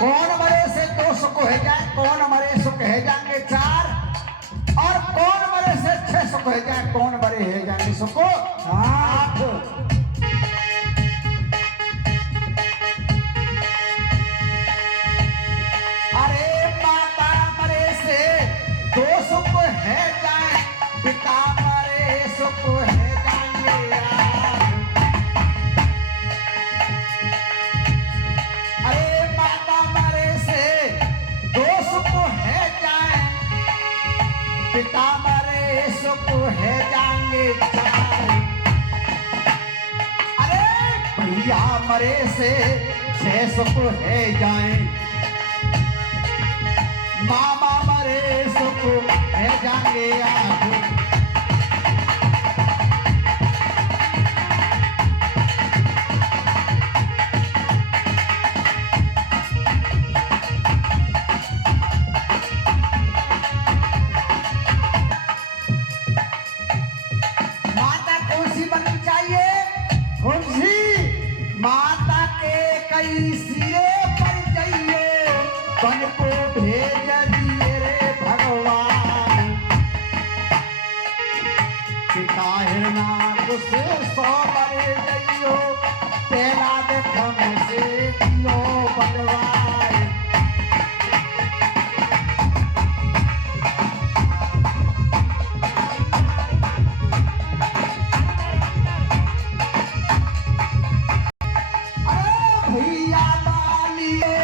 कौन मरे से 2 सुख है जाए, कौन मरे सुख है जाएंगे 4, और कौन मरे से 6 सुख है जाए, कौन मरे है जाएंगे सुख 8। अरे माता मरे से 2 सुख है जाए, पिता मरे सुख है जाएंगे 8। अरे माता मरे से 2 सुख है जाए, पिता मरे सुख है जाएंगे 4। अरे भैया मरे से 6 सुख है जाए, मामा मरे सुख है जाएंगे 8। माता कौन सी बननी चाहिए? कौन सी? माता के कई सिरे पर जाइए, बन को भेज दिए रे भगवान। पिता है ना कुछ 100 मरे जाइयो, तेरा देखम से दियो भगवान। भैया डालिए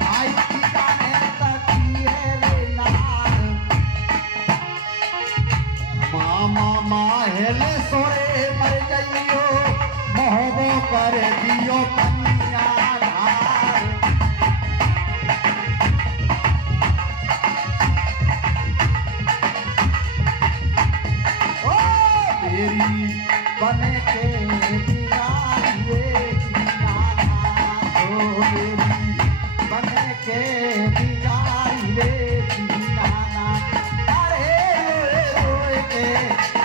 भाई पिता ने तकिए रे नार, मामा माहेले सोरे मर जाइयो, मोहबो कर दियो कन्या धार। ओ मेरी बने के बिगाड़िए बने के बिगाड़ी रे दीनाना। अरे रोए रोए के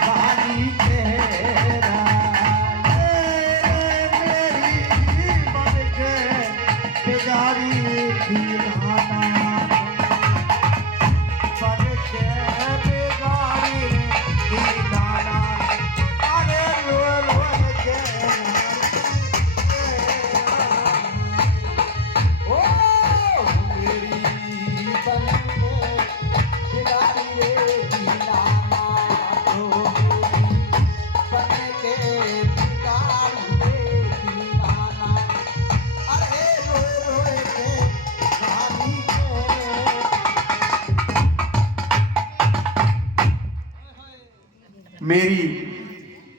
गाली के मेरी बन के बिगाड़ी दीनाना, बन के बिगाड़ी दीनाना। अरे रोए रोए के मेरी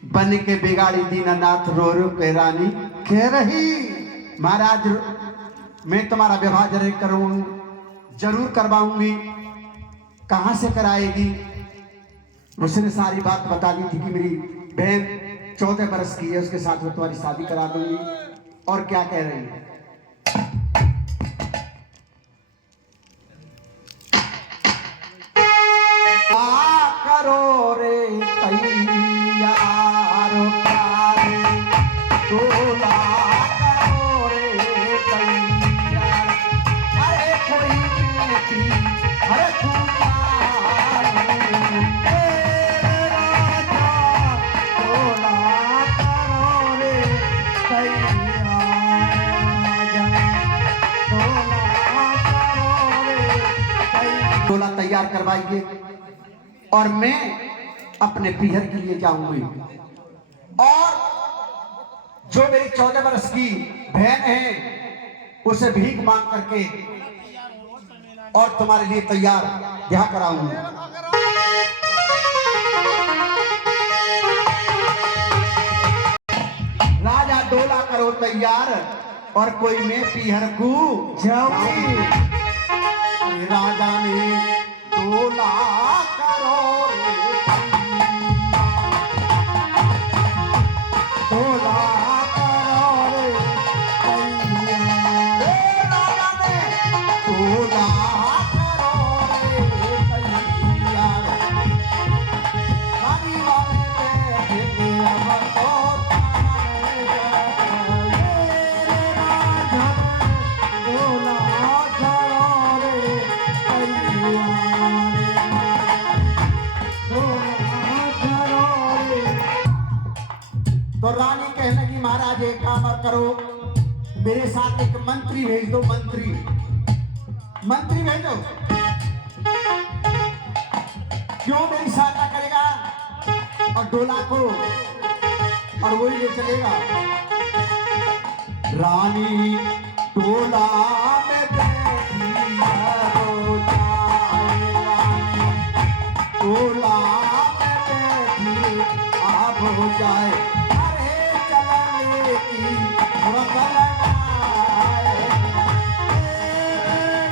बन के बिगाड़ी दीनानाथ रो रो के रानी कह रही। महाराज मैं तुम्हारा विवाह जरूर करवाऊंगी। कहां से कराएगी? उसने सारी बात बता दी थी कि मेरी बहन 14 बरस की है, उसके साथ में तुम्हारी शादी करा दूंगी। और क्या कह रही है? करो रे तैयार प्यारे, डोला करो रे तैयार। अरे कोई बेटी अरे डोला करो रे तैयार, डोला तैयार करवाइए और मैं अपने पीहर के लिए जाऊंगी। और जो मेरी 14 वर्ष की बहन है उसे भीख मांग करके और तुम्हारे लिए तैयार ब्याह कराऊंगी। राजा डोला करो तैयार और कोई मैं पीहर को जाऊंगी। राजा ने डोला करो करो, मेरे साथ एक मंत्री भेज दो, मंत्री भेजो। क्यों मेरी सहायता करेगा और डोला को और वही ले चलेगा। रानी डोला में बैठी हो जाए, रानी डोला में बैठी आप हो जाए। अरे चलने की वक्त लगाए,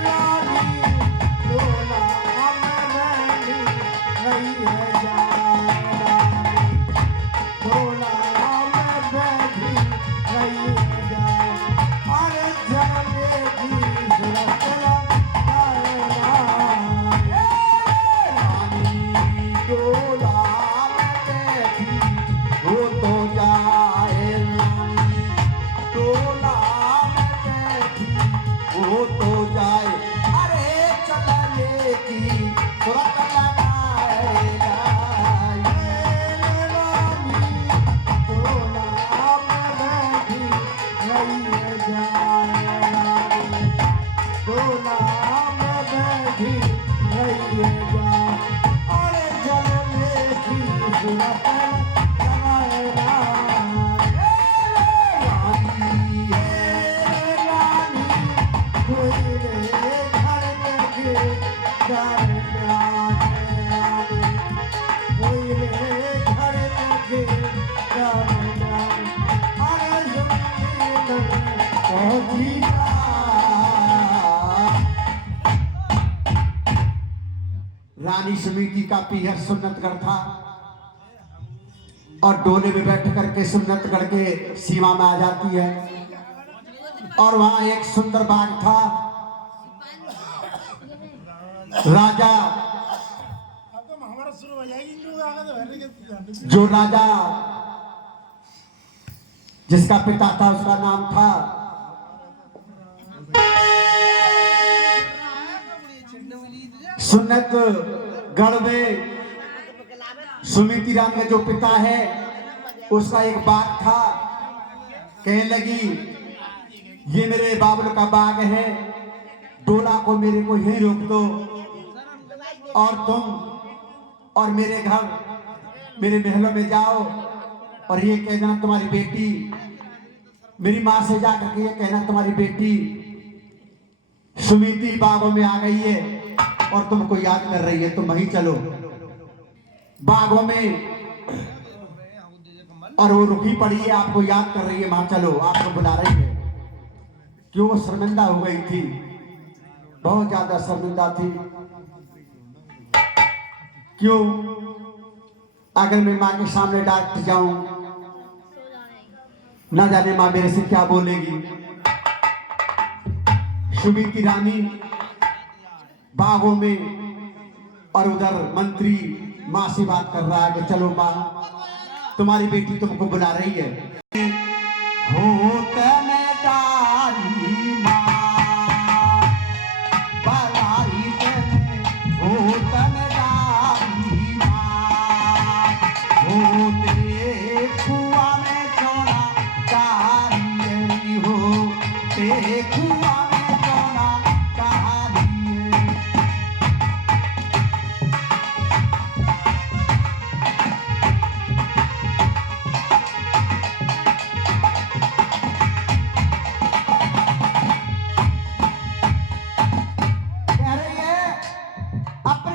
रानी डोला में बैठी रही है जाए, डोला में बैठी रही है जाए। अरे चलने की वक्त लगाए, रानी डोला में बैठी हो तो जाए, रानी डोला में बैठी हो तो जाए। अरे चलने की वक्त लगाए, रानी डोला में बैठी रही है जाए, रानी डोला में बैठी रही है जाए। अरे चलने की वक्त लगाए, रानी रानी कोई रे घर लगे घर जाने, रानी कोई रे घर लगे घर जाने। अरे ज़मीन पहुँची जा। रानी समिति का पीहर सुन्नतगढ़ था और डोले में बैठ करके सुन्नतगढ़ के सीमा में आ जाती है। और वहां एक सुंदर बाग था। राजा जो राजा जिसका पिता था उसका नाम था सुन्नतगढ़ में सुमिति राम का जो पिता है उसका एक बाग था। कहने लगी ये मेरे बाबल का बाग है, डोला को मेरे को यहीं रोक दो और तुम और मेरे घर मेरे महलों में जाओ और ये कह देना तुम्हारी बेटी, मेरी माँ से जाकर के ये कहना तुम्हारी बेटी सुमिति बागों में आ गई है और तुमको याद कर रही है, तुम वहीं चलो बागों में। और वो रुकी पड़ी है, आपको याद कर रही है, मां चलो आपको बुला रही है। क्यों वो शर्मिंदा हो गई थी, बहुत ज्यादा शर्मिंदा थी। क्यों अगर मैं मां के सामने डांट जाऊं, ना जाने मां मेरे से क्या बोलेगी। सुमिति रानी बागों में और उधर मंत्री माँ से बात कर रहा है कि चलो माँ तुम्हारी बेटी तुमको बुला रही है। हो तनदारी माँ बलाई तने, हो तनदारी माँ, हो तेरे कुआ में चोरा कारी हो, तेरे कुआ में चोरा कारी।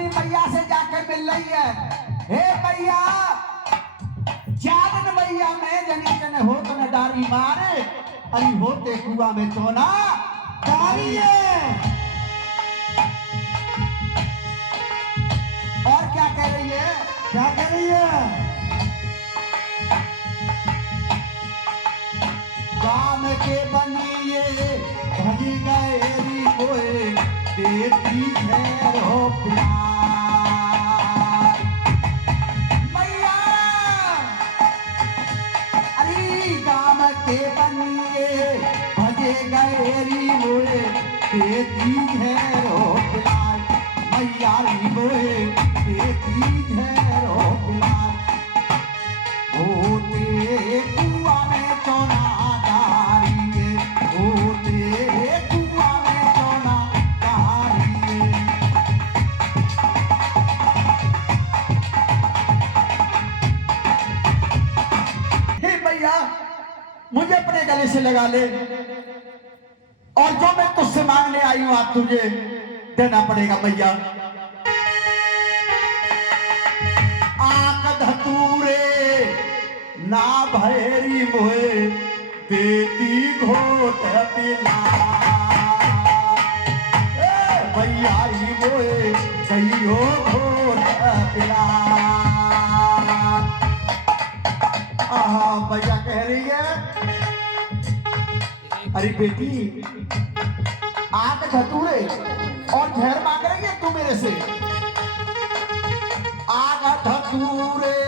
मैया से जाकर मिल रही है, हे मैया जागन मैया में जनी जने हो तो न डारी मारे, अरे होते कुआ में तो ना डारी है। और क्या कह रही है, क्या कह रही है, गाम के बनिए भजी गए कोई देती खैर हो प्यार। मैया अरे गाम के बनिए भजे गए मोए देती खैर हो प्यार। मैया मोए देती खैर हो प्यार। होते कुआ में चोना से लगा ले, और जो मैं तुझसे मांगने आई हूं आज तुझे देना पड़ेगा मैया। आंख धतूरे ना भैरी मोहे देती घोट पिला, मैया ही मोहे कहियो घोट पिला। भैया कह रही है, अरे बेटी आंख धतूरे और झेर मांग रही है तू मेरे से। आंख धतूरे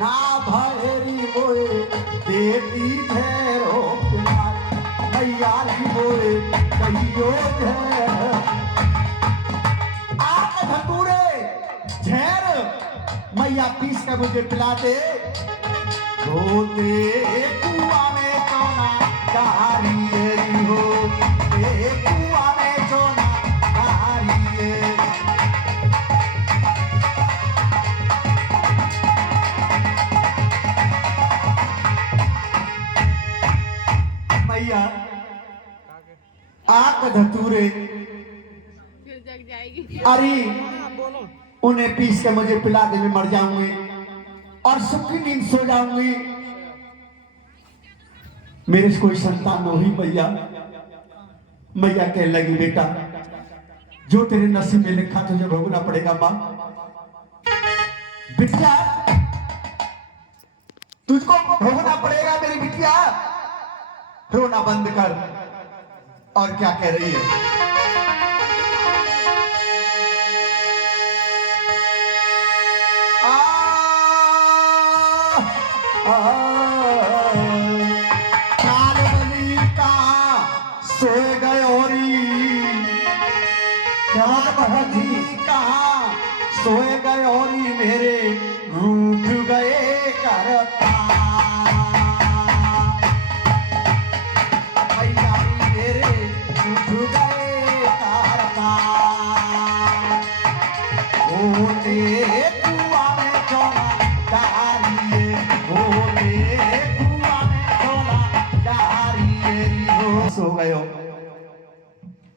ना भैरी मोए देती झेरो पिला, मैया ही मोए कहियो झेर। आंख धतूरे झेर मैया पीस कर मुझे पिला दे। होते कुआ में चोना कारी हो, कुआ में चोना कारी। मैया आंख धतूरे जग जाएगी। अरे उन्हें पीस के मुझे पिला दे, मैं मर जाऊंगी और सुखी नींद सो जाऊंगी। मेरे से कोई संतान हो ही मैया। मैया कहने लगी बेटा जो तेरे नसीब में लिखा तुझे भोगना पड़ेगा मां। बिटिया तुझको भोगना पड़ेगा मेरी बिटिया। रोना बंद कर। और क्या कह रही है, कालबली का सो गयोरी, कालबली कहाँ सोए गयोरी मेरे रूठ गए करता। मैया मेरे रूठ गए करता। होते कुआ में चोना कारी, होते कुआ में चोना कारी हो। सो गयो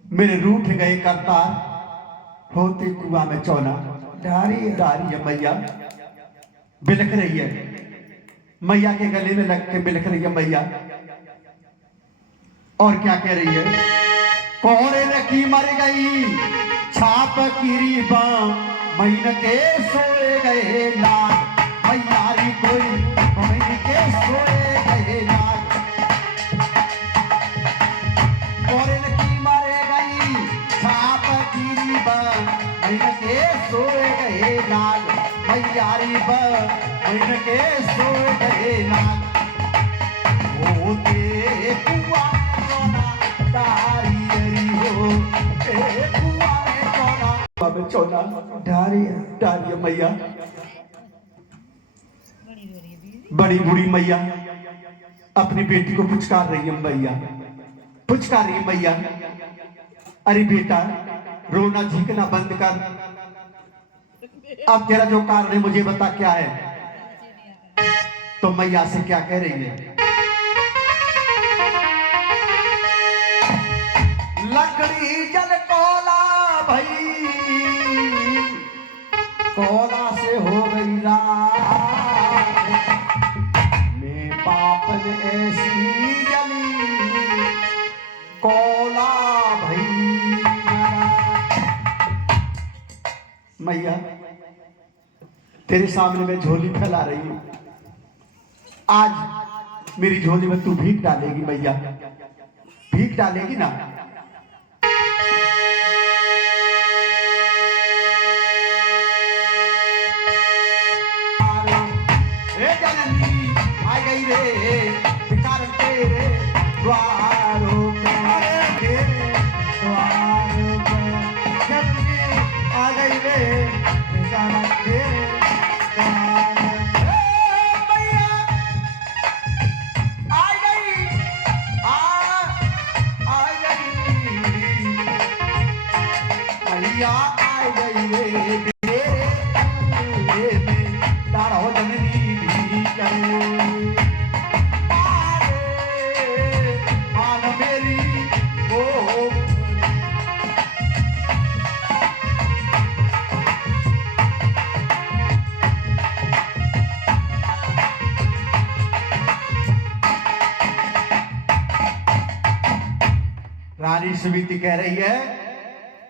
मेरे रूठ गए करतार, होते कुआ में चोना डारी। डारी है मैया, बिलख रही है मैया के गले में लग के बिलख रही है मैया। और क्या कह रही है, कोहरे न की मर गई छाप कीरी बां, महीन के सोए गए लाल। मैयारी कोई महीन के सोए गए लाल। कोहरे न की मर गई छाप कीरी बां, महीन के सोए गए लाल। मैयारी महीन के सोए गए लाल। होते कुआ चौना डारी डारी मैया। बड़ी बूढ़ी मैया अपनी बेटी को पुचकार रही है मैया, पुचकार रही है मैया। अरे बेटा रोना झीकना बंद कर। अब तेरा जो कारण है मुझे बता क्या है। तो मैया से क्या कह रही है, लकड़ी जल कोला भई, कोला से हो गई रात। मैं पाप ने ऐसी जली कोला भई। मैया तेरे सामने मैं झोली फैला रही हूं। आज मेरी झोली में तू भीख डालेगी मैया, भीख डालेगी ना। आ गई रे भिखारन तेरे द्वारों पे, तेरे द्वारों पे जननी आ गई रे भिखारन तेरे द्वारों पे। मैया आ गई, आ गई मैया आ गई रे तेरे में दाढ़ो जननी भी करे। रानी सुमिति कह रही है,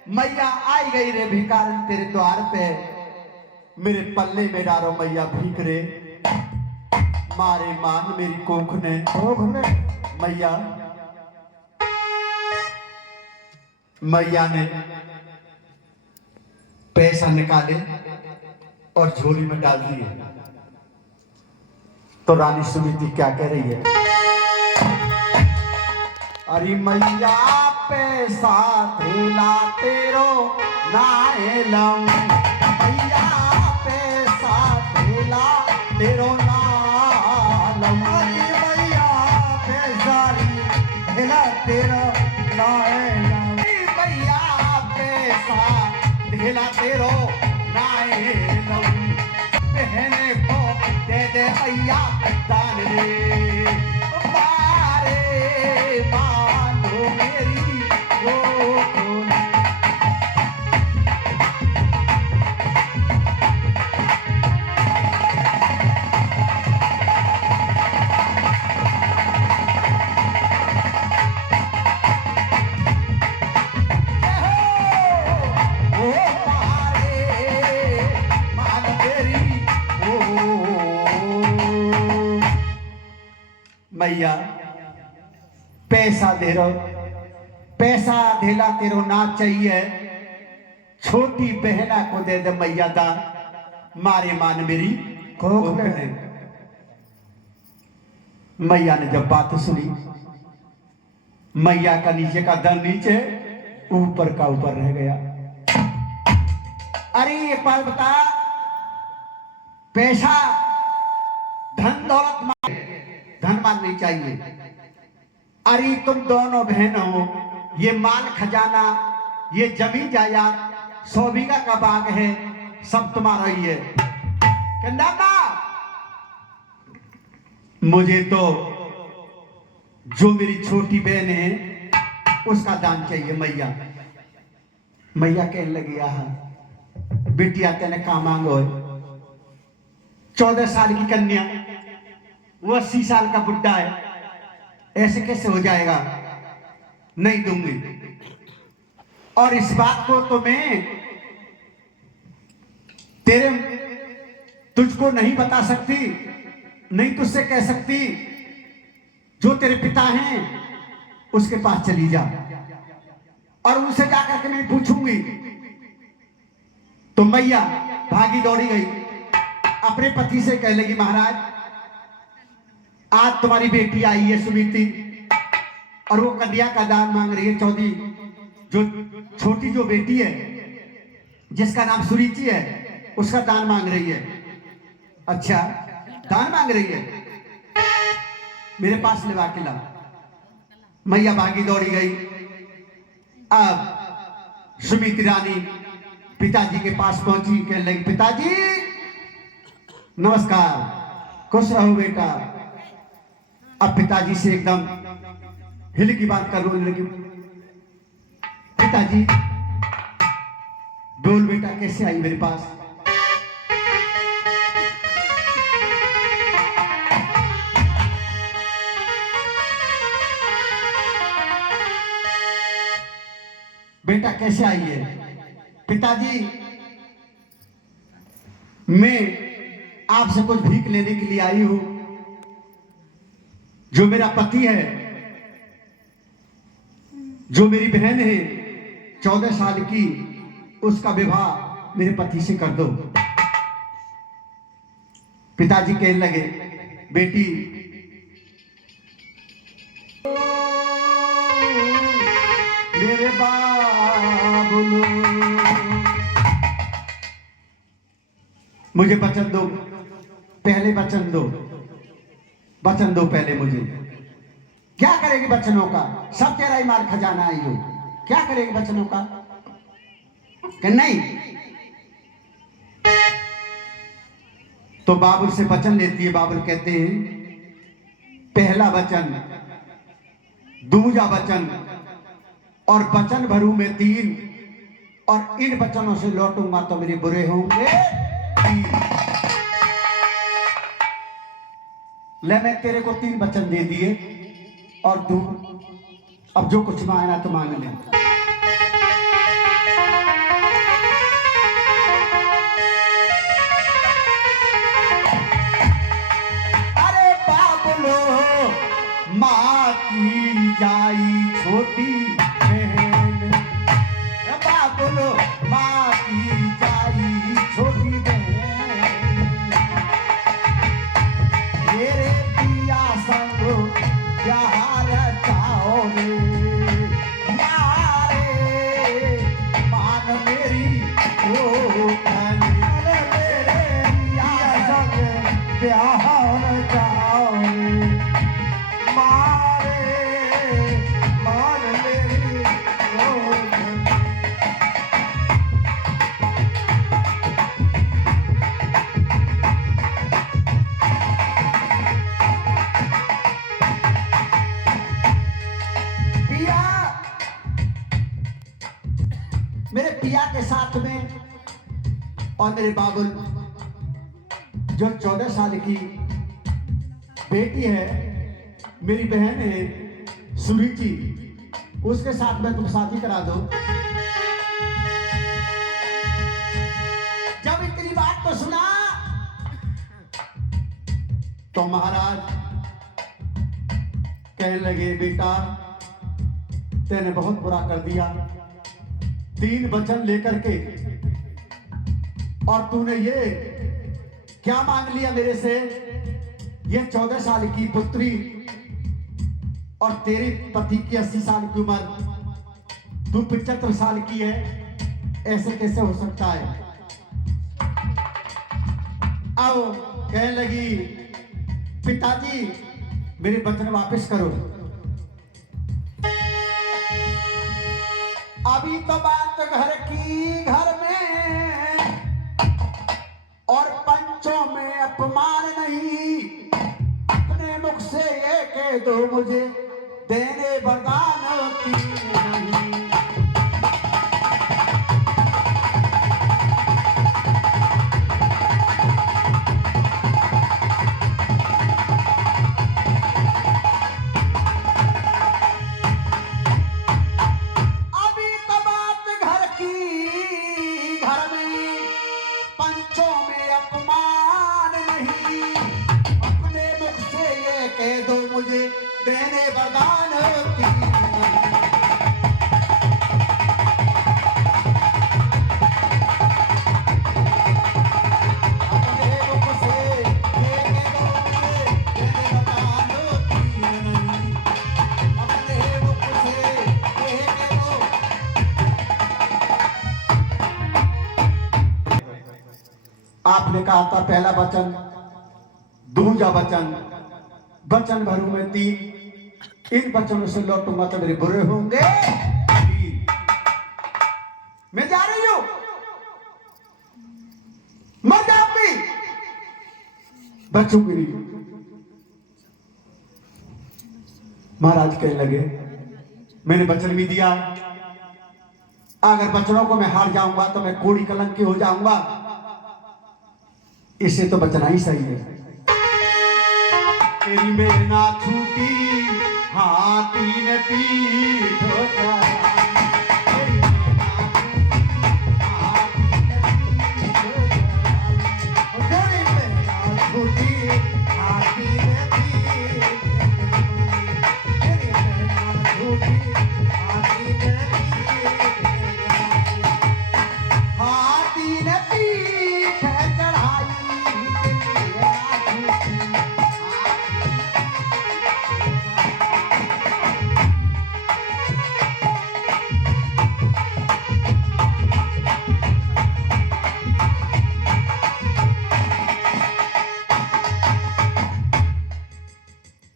मैया आई गई रे भिखारी तेरे द्वार पे, मेरे पल्ले में डालो मैया भीख रे, मारे मान मेरी कोख ने मैया। मैया ने पैसा निकाले और झोली में डाल दिए। तो रानी सुमिति क्या कह रही है, अरे मैया पैसा थैला तेरो नाए लम, मैया पैसा थैला तेरो नालम, मैया पैसा थैला तेरो नाए लम, मैया पैसा थैला तेरो नाए लम, बहने को दे दे मैया दान रे, मारे मानो मेरी वो मैया पैसा दे रो, पैसा धेला तेरो ना चाहिए, छोटी बहना को दे दे मैया दान, मारे मान मेरी कोख ने। मैया ने जब बात सुनी, मैया का नीचे का दम नीचे, ऊपर का ऊपर रह गया। अरे एक बात बता, पैसा धन दौलत धन मान नहीं चाहिए। अरे तुम दोनों बहन हो, ये माल खजाना, ये जमीन जायदाद 100 बीघा का बाग है, सब तुम्हारा ही है। कंदाता मुझे तो जो मेरी छोटी बहन है उसका दान चाहिए मैया। मैया कहने लगी, बिटिया तेने कहा मांगो, 14 साल की कन्या, वो 80 साल का बुड्ढा है, ऐसे कैसे हो जाएगा, नहीं दूंगी। और इस बात को तो मैं तुझको नहीं बता सकती, नहीं तुझसे कह सकती, जो तेरे पिता हैं उसके पास चली जा और उनसे जाकर के मैं पूछूंगी। तो मैया भागी दौड़ी गई, अपने पति से कह लगी, महाराज आज तुम्हारी बेटी आई है सुमिति, और वो कन्या का दान मांग रही है, चौधरी जो छोटी जो बेटी है जिसका नाम सुरुचि है, उसका दान मांग रही है। अच्छा दान मांग रही है, मेरे पास लेवा के ला। मैया भागी दौड़ी गई। अब सुमिति रानी पिताजी के पास पहुंची, कहने लगी, पिताजी नमस्कार, खुश रहो बेटा। अब पिताजी से एकदम हिल की बात कर रोने लगी, पिताजी बोल बेटा कैसे आई मेरे पास। बेटा कैसे आई है। पिताजी मैं आपसे कुछ भीख लेने के लिए आई हूं। जो मेरा पति है, जो मेरी बहन है 14 साल की, उसका विवाह मेरे पति से कर दो। पिताजी कहने लगे, बेटी मेरे बाबुलू मुझे वचन दो, पहले वचन दो, वचन दो पहले मुझे। क्या करेगी वचनों का, सब तेरा ही माल खजाना आई हो, क्या करेगी वचनों का। कि नहीं, तो बाबुल से वचन लेती है। बाबुल कहते हैं, पहला वचन, दूजा वचन और वचन भरू में 3, और इन वचनों से लौटूंगा तो मेरे बुरे होंगे 3। ले मैं तेरे को 3 वचन दे दिए और तू अब जो कुछ मांगना तो मांग ले। अरे बाबलो माँ की जाई छोटी बहन, बाबलो माँ की जाई छोटी बहन, मेरे पिया संग प्यार चाहो रे, मारे मान मेरी ओ बहन, मेरे पिया संग प्यार चाहो रे, मारे मान मेरी ओ बहन। पिया, मेरे पिया के साथ में और मेरे बाबुल जो 14 साल की बेटी है, मेरी बहन है सुरुचि, उसके साथ में तुम शादी करा दो। जब इतनी बात को सुना तो महाराज कहने लगे, बेटा तेने बहुत बुरा कर दिया, 3 वचन लेकर के, और तूने ये क्या मांग लिया मेरे से? ये 14 साल की पुत्री और तेरे पति की 80 साल की उम्र, तू 75 साल की है, ऐसे कैसे हो सकता है? आओ, कहने लगी, पिताजी मेरे वचन वापस करो। अभी तो बात घर की घर में, और पंचों में अपमान नहीं, अपने मुख से ये कह दो मुझे, देने वरदान की नहीं। आपने कहा था पहला वचन, दूजा वचन, वचन भरू में 3, इन वचनों से लौटूंगा तो मेरे बुरे होंगे। मैं जा रही हूं, मर जाऊंगी, बचूंगी नहीं। महाराज कहने लगे, मैंने वचन भी दिया, अगर वचनों को मैं हार जाऊंगा तो मैं कोड़ी कलंकी हो जाऊंगा, इससे तो बचना ही सही है। तेरी मेरी ना छूटी हाथी ने पीठ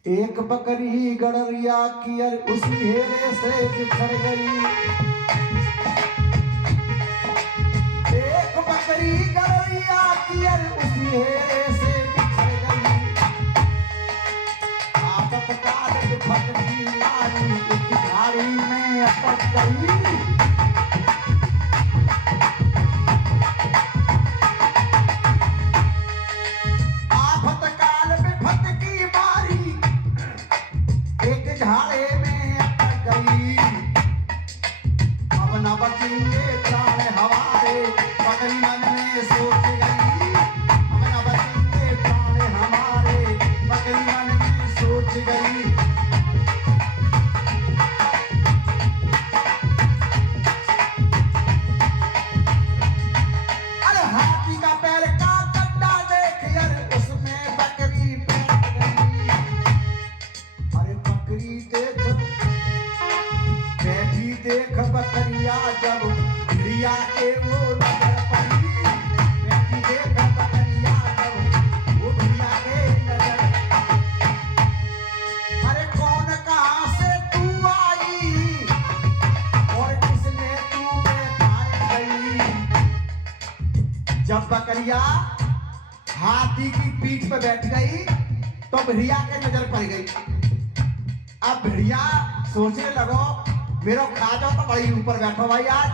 एक बकरी गड़रिया की अर उसी हेरे से बिछड़ गई, एक बकरी गड़रिया की अर उसी हेरे से बिछड़ गई, आफत काल विपत की नारी एक झाड़ी में अटक गई, आफत काल विपत की मारी एक झाड़े में अटक गई। न बचेंगे प्राण हमारे, बकरी मन में सोच गई। अब न बचेंगे प्राण हमारे, बकरी मन में सोच गई। अरे हाथी का पैर का गड्ढा देख यार, उसमें बकरी बैठ गई। अरे बकरी देख बैठी, देख बकरिया जब भेड़िया के वो नजर पड़ी। बैठी देख बकरिया जब वो भेड़िया के नजर। अरे कौन कहाँ से तू आई और किसने तू बैठा गई। जब बकरिया हाथी की पीठ पर बैठ गई तो भेड़िया के नजर पड़ गई। अब भेड़िया सोचने लगो मेरा खा जाओ तो बड़ी ऊपर बैठो भाई आज,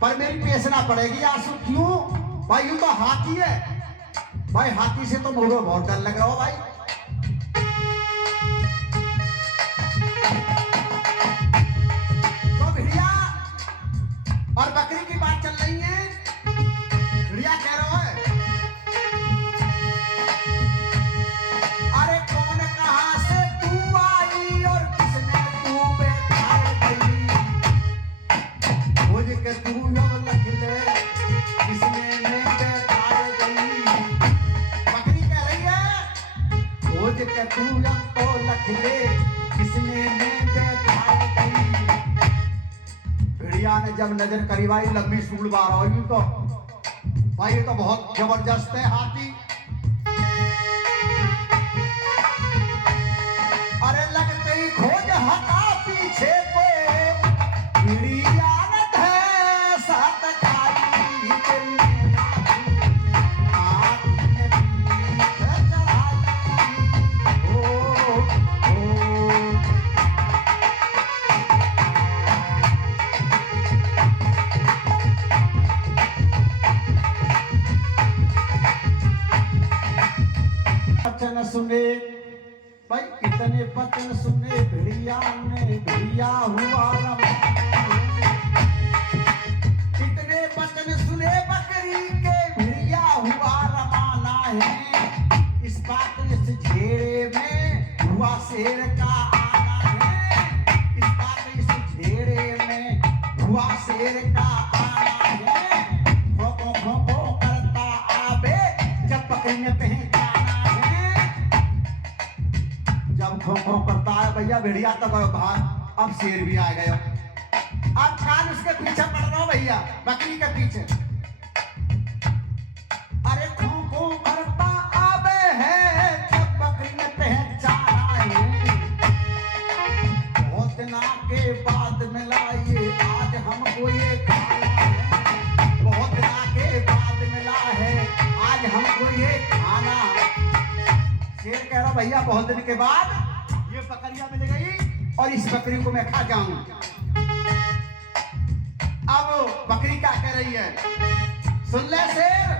पर मेरी पेशना पड़ेगी आज। क्यों भाई, यूं तो हाथी है भाई, हाथी से तो मुझे बहुत डर लग रहा हो भाई। तो भेड़िया और बकरी की बात चल रही है। भेड़िया कह रहा है अरे कौन कहाँ से तू आई और किसने तू बैठा गई। खोज के तू अब लख ले, किसने मैं बैठा गई। बकरी कह रही है खोज के तू अब तो लख ले, किसने मैं बैठा गई। भेड़िया ने जब नजर करी भाई, लंबी सूढ़ बार हुई तो भाई ये तो बहुत जबरदस्त है हाथी। अरे लगते ही खोज हटा पीछे को, भेड़िया ने भैंस हट खाई। हाथी ने पीठ चढ़ाई। ओ, वचन सुने भाई, इतने वचन सुने भेड़िया ने, भेड़िया हुआ इतने वचन सुने बकरी के, भेड़िया हुआ रवाना है। इस बात इस घेरे में हुआ शेर का आना है। इस बात इस घेरे में हुआ शेर का आना है। खो खो खो करता आबे जब बकरी ने पहचाना है। जब खो खो करता है भैया भेड़िया तक बाहर, अब शेर भी आ गया। अब कान उसके पीछे पड़ रहा हूं भैया, बकरी के पीछे। अरे खो खो करता आबे है जब बकरी ने पहचाना है। बहुत दिना के बाद मिला ये आज हमको ये खाना है। बहुत दिना के बाद मिला है आज हमको ये खाना। शेर कह रहा भैया बहुत दिन के बाद ये बकरियां मिल गई और इस बकरी को मैं खा जाऊं। अब बकरी क्या कह रही है सुन ले शेर।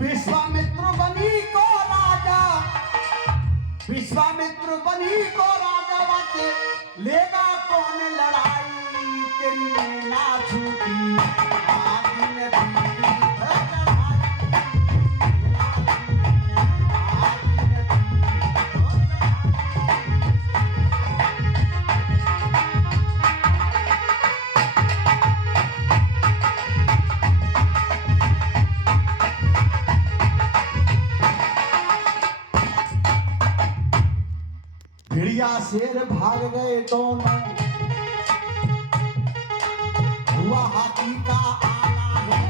विश्वामित्र बनी को राजा, विश्वामित्र बनी को राजा बाटे, लेगा कौन लड़ाई तेरी में ना छूटी। हाथी ने भेड़िया शेर भाग गए दोनों, हुआ हाथी का आना है।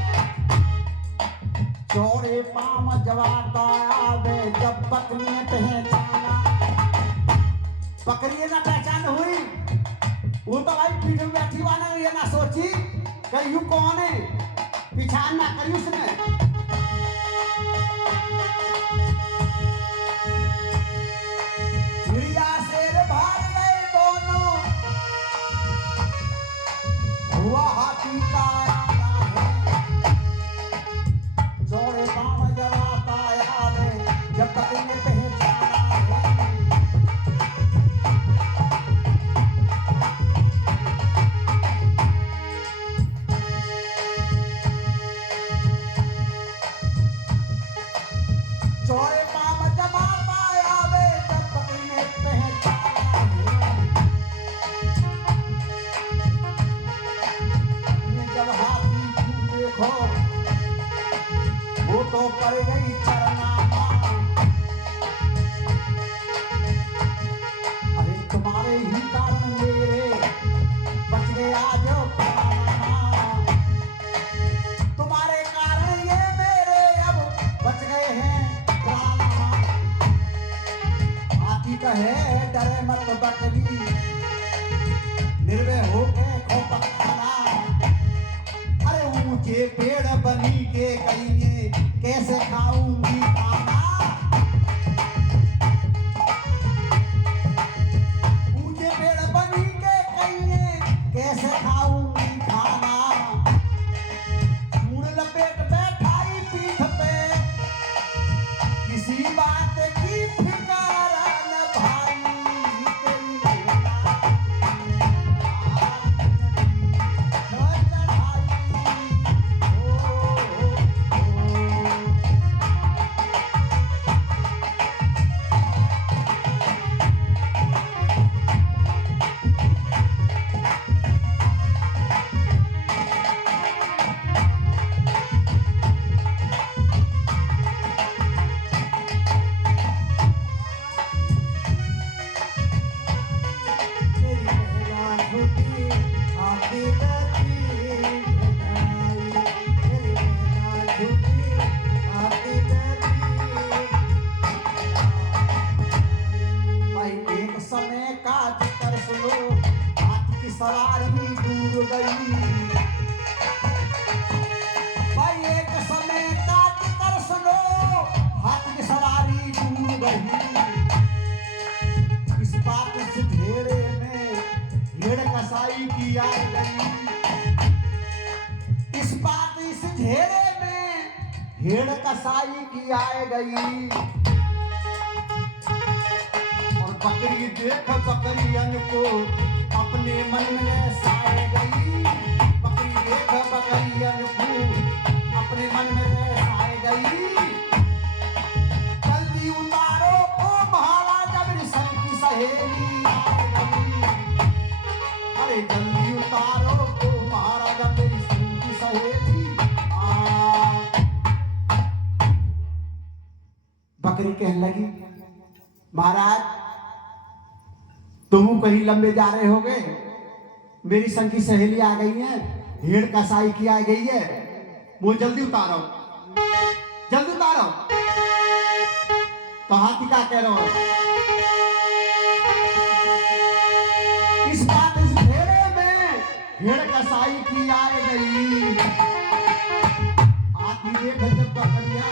चौड़े पाम जवाब आवे जब बकरी ने पहचाना। बकरी ना पहचान हुई, वो तो भाई पीठ में बैठी हुआ ना, ये ना सोची कि यू कौन है, पहचान ना करी उसने। भेड़िया शेर भाग गए दोनों, हुआ हाथी का आना है। चौड़े पांव जलाता आवे जब बकरी ने पहचाना है। देखो वो तो पड़ गई चरनामा। अरे तुम्हारे ही कारण मेरे बच गया जो प्राणा। तुम्हारे कारण ये मेरे अब बच गए हैं प्राणा। हाथी कहे डरे मत बकरी निर्भय होके खोपत खाना। अरे ऊंचे पेड़ बनी के कहिए कैसे खाऊंगी खाना। ऊंचे पेड़ बनी के कहिए कैसे खाऊंगी खाना। मुड़ लपेट बैठाई पीठ पे किसी बात की फिकर न भाई। तेरी सवारी दूर गई। भाई एक समय काट कर सुनो हाथी की सवारी दूर गई। इस बात से ढेरे में भेड़ कसाई की आ गई। इस बात इस ढेरे में भेड़ कसाई की आ गई। और बकरी देख बकरियन को अपने मन में साए गई। बकरी देख बकरियन को अपने मन में साए गई। जल्दी उतारो ओ महाराजा मेरी संग की सहेली आए गई। अरे जल्दी उतारो ओ महाराजा मेरी संग की सहेली बकरी कहने लगी महाराज तुम कहीं लंबे जा रहे होगे। मेरी संग की सहेली आ गई है भेड़ कसाई की आ गई है। वो जल्दी उतारो जल्दी उतारो। तो हाथी का कह रहे हो इस बात इस भेड़े में भेड़ कसाई की आ गई। हाथी देख जब बकरिया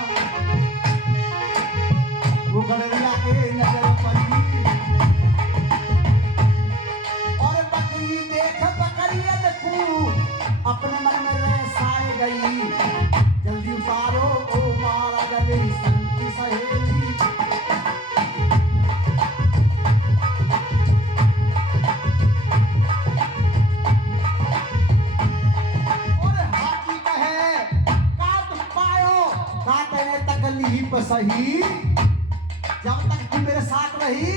वो गड़रिया के नजर पड़ी। अपने मन में रसाए गई। जल्दी उतारो ओ महाराजा मेरी संग की सहेली। और हाथी कहे काट पायो काटने तकलीफ सही। जब तक तुम मेरे साथ रही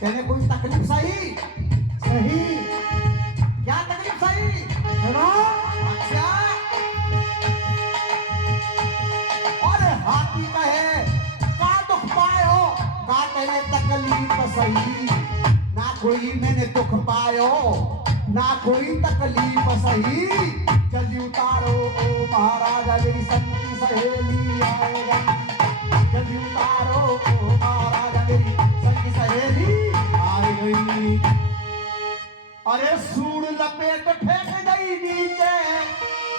तेने कोई तकलीफ सही सही क्या तकलीफ सही। अच्छा और हाथी कहे का दुख पायो काटने तकलीफ सही। ना कोई मैंने दुख पायो ना कोई तकलीफ सही। जल्दी उतारो ओ महाराजा मेरी संग की सहेली आए गई। जल्दी उतारो ओ महाराजा मेरी संग की सहेली आए गई। अरे सूड़ लपेट फेंक गई नीचे।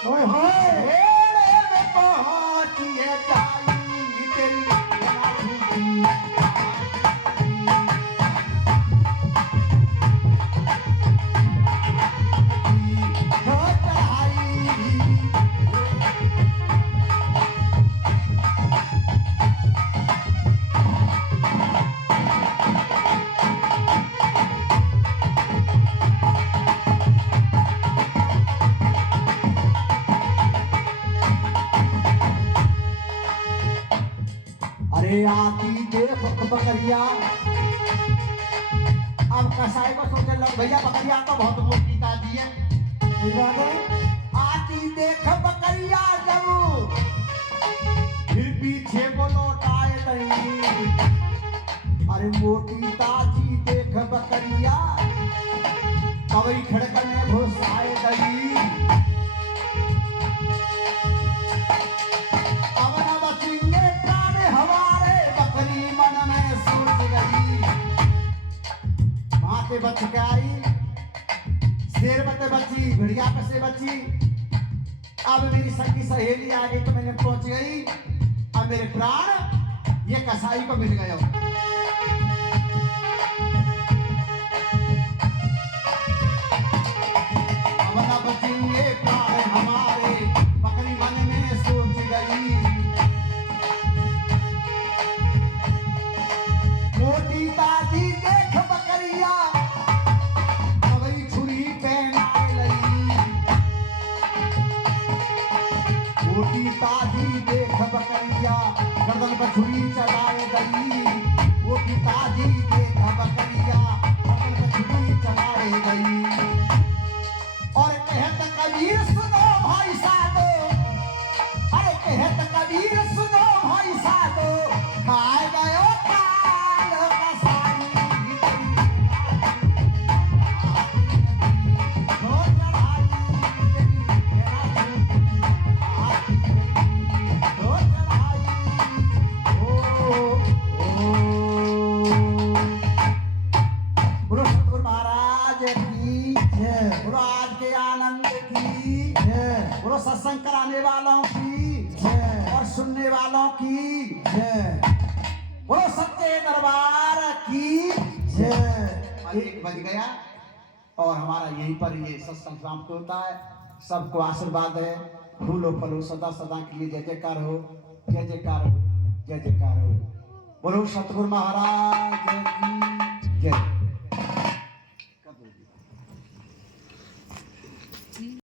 ओए होए हेड़े में पहुंचिए जाई तेरी आती देख बकरिया। अब कसाई को सोचे लग भैया बकरिया तो बहुत मोटी का दी है। आती देख बकरिया बकरिया जब फिर पीछे को लौटाए गई। अरे मोटी ताजी देख बकरिया कवई खड़क में घुसाए गई। अब न बचेंगे प्राण हमारे, बकरी मन में सोच गई। माँ के बच के आई, शेर बते बची, भेड़िया पे से बची। अब मेरी सखी सहेली आ गई तो मैंने पहुंच गई। अब मेरे प्राण ये कसाई को मिल गए। अब न बचेंगे प्राण हमारे, बकरी मन में सोच गई। मोटी ताजी देख बकरिया कवई छुरी पहनाए लगी। मोटी ताजी देख बकरिया गर्दन पर छुरी चलाए गई। मोटी ताजी देख बकरिया गर्दन पर छुरी चलाए गई। और कहत कबीर सुनो भाई साधो, अरे कहत कबीर सुनो भाई साधो, खाए गयो काल कसाई। तो चढ़ाई तो चढ़ाई बोलो सतगुरु महाराज की जय, बोलो आज के आनंद की जय, बोलो सत्संग कराने वालों की जय और सुनने वालों की जय, बोलो सच्चे दरबार की जय। 1 बज गया और हमारा यहीं पर ये सत्संग समाप्त होता है। सबको आशीर्वाद है, फूलो फलो सदा सदा के लिए जय जयकार हो, जय जयकार हो, जय जयकार हो। बोलो सतगुरु महाराज की जय।